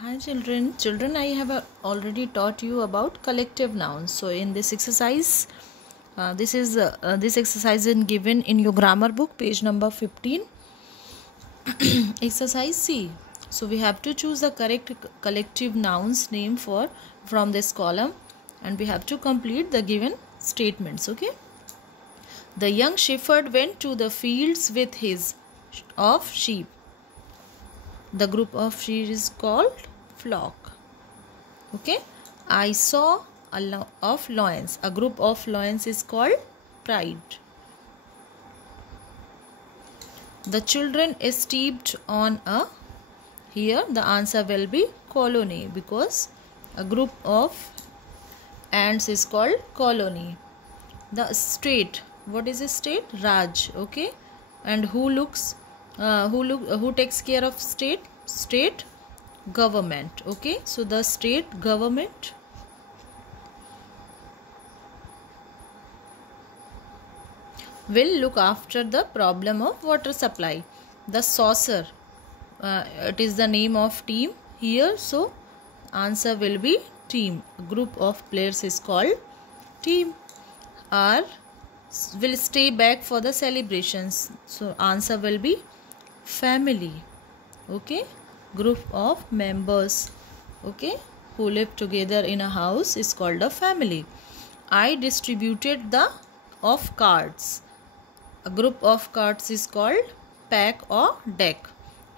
Hi children. Children, I have already taught you about collective nouns. So in this exercise, this exercise is given in your grammar book, page number 15. Exercise C. So we have to choose the correct collective nouns name from this column, and we have to complete the given statements. Okay. The young shepherd went to the fields with his of sheep. The group of sheep is called flock. Okay. I saw of lions. A group of lions is called pride. The children stepped on a. Here the answer will be colony, because a group of ants is called colony. The state. What is a state? Raj. Okay. And who takes care of state? State government. Okay. So the state government will look after the problem of water supply. The saucer, it is the name of team here, so answer will be team. A group of players is called team. Will stay back for the celebrations, so answer will be family. Okay. Group of members, okay, who live together in a house is called a family. I distributed the of cards. A group of cards is called pack or deck.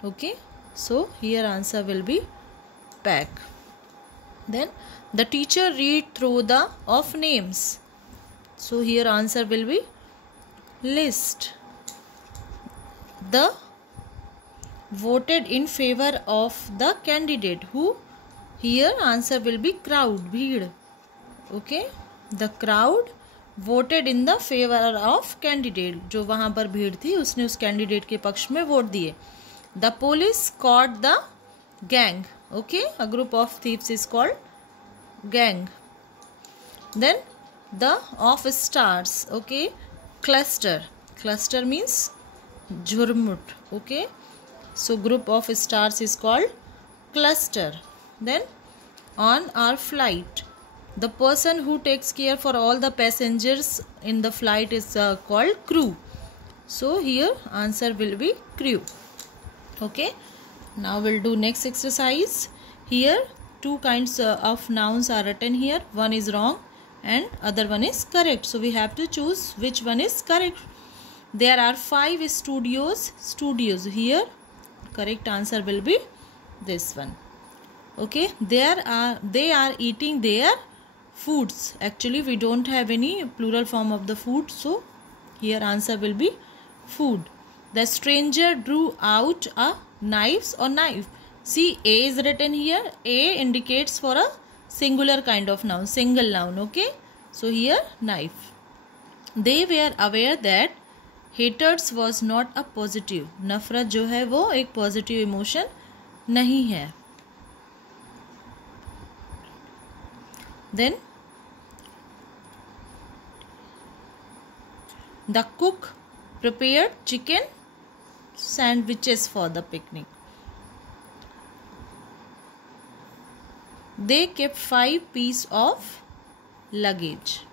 Okay. So here answer will be pack. Then the teacher read through the of names. So here answer will be list. The voted in favor of the candidate. Who? Here answer will be crowd, bheed. Okay. The crowd voted in the favor of candidate. जो वहाँ पर भीड़ थी उसने उस candidate के पक्ष में वोट दिए. The police caught the gang. Okay. A group of thieves is called gang. Then the of stars. Okay. Cluster. Cluster means jhurmut. Okay. So group of stars is called cluster. Then on our flight, the person who takes care for all the passengers in the flight is called crew. So here answer will be crew. Okay. Now we'll do next exercise. Here two kinds of nouns are written here. One is wrong and other one is correct. So we have to choose which one is correct. There are 5 studios. Here correct answer will be this one. Okay. They are eating their foods. Actually we don't have any plural form of the food, so here answer will be food. The stranger drew out a knife. See, A is written here. A indicates for a singular kind of noun, single noun. Okay. So here knife. They were aware that haters was not a positive. नफरत जो है वो एक positive emotion नहीं है. Then the cook prepared chicken sandwiches for the picnic. They kept 5 pieces of luggage.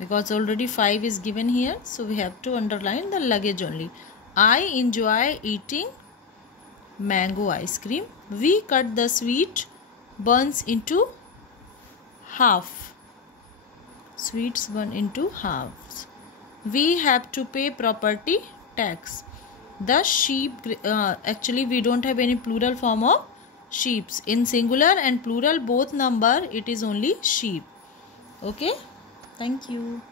Because already 5 is given here, so we have to underline the luggage only. I enjoy eating mango ice cream. We cut the sweet buns into half. Sweets bun into halves. We have to pay property tax. The sheep, actually we don't have any plural form of sheeps. In singular and plural both number, it is only sheep. Okay. Thank you.